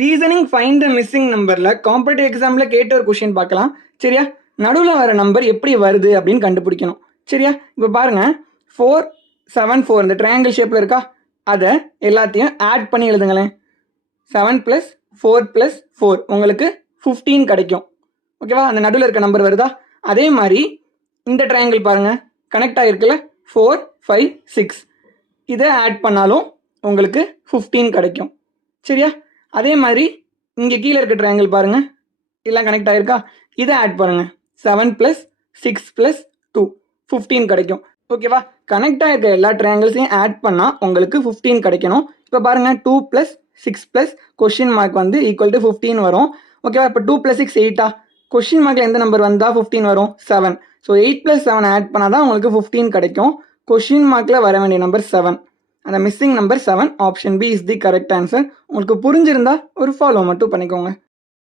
Reasoning find the missing நம்பரில் competitive எக்ஸாமில் கேட்ட ஒரு கொஷின் பார்க்கலாம். சரியா, நடுவில் வர நம்பர் எப்படி வருது அப்படின்னு கண்டுபிடிக்கணும். சரியா, இப்போ பாருங்கள் 474 இந்த ட்ரையாங்கிள் ஷேப்பில் இருக்கா, அதை எல்லாத்தையும் ஆட் பண்ணி எழுதுங்களேன். 7 + 4 + 4 உங்களுக்கு 15 கிடைக்கும். ஓகேவா, அந்த நடுவில் இருக்க நம்பர் வருதா? அதே மாதிரி இந்த ட்ரையாங்கிள் பாருங்கள், கனெக்ட் ஆகிருக்குல்ல, 4 5 6 இதை ஆட் பண்ணாலும் உங்களுக்கு 15 கிடைக்கும். சரியா, அதே மாதிரி இங்கே கீழே இருக்க ட்ரையாங்கிள் பாருங்கள், எல்லாம் கனெக்ட் ஆகிருக்கா, இதை ஆட் பண்ணுங்கள். 7 + 6 + 2 15 கிடைக்கும். ஓகேவா, கனெக்ட் ஆகிருக்க எல்லா ட்ரையாங்கிள்ஸையும் ஆட் பண்ணால் உங்களுக்கு 15 கிடைக்கணும். இப்போ பாருங்கள் 2 + 6 + கொஷின் மார்க் வந்து = 15 வரும். ஓகேவா, இப்போ 2 + 6 8ஆ, கொஷின் மார்க்கில் எந்த நம்பர் வந்தால் 15 வரும்? 7. ஸோ 8 + 7 ஆட் பண்ணால் தான் உங்களுக்கு 15 கிடைக்கும். கொஷின் மார்க்கில் வர வேண்டிய நம்பர் 7. அந்த missing number 7. Option B is the correct answer. உங்களுக்கு புரிஞ்சிருந்தா ஒரு ஃபாலோ மட்டும் பண்ணிக்கோங்க.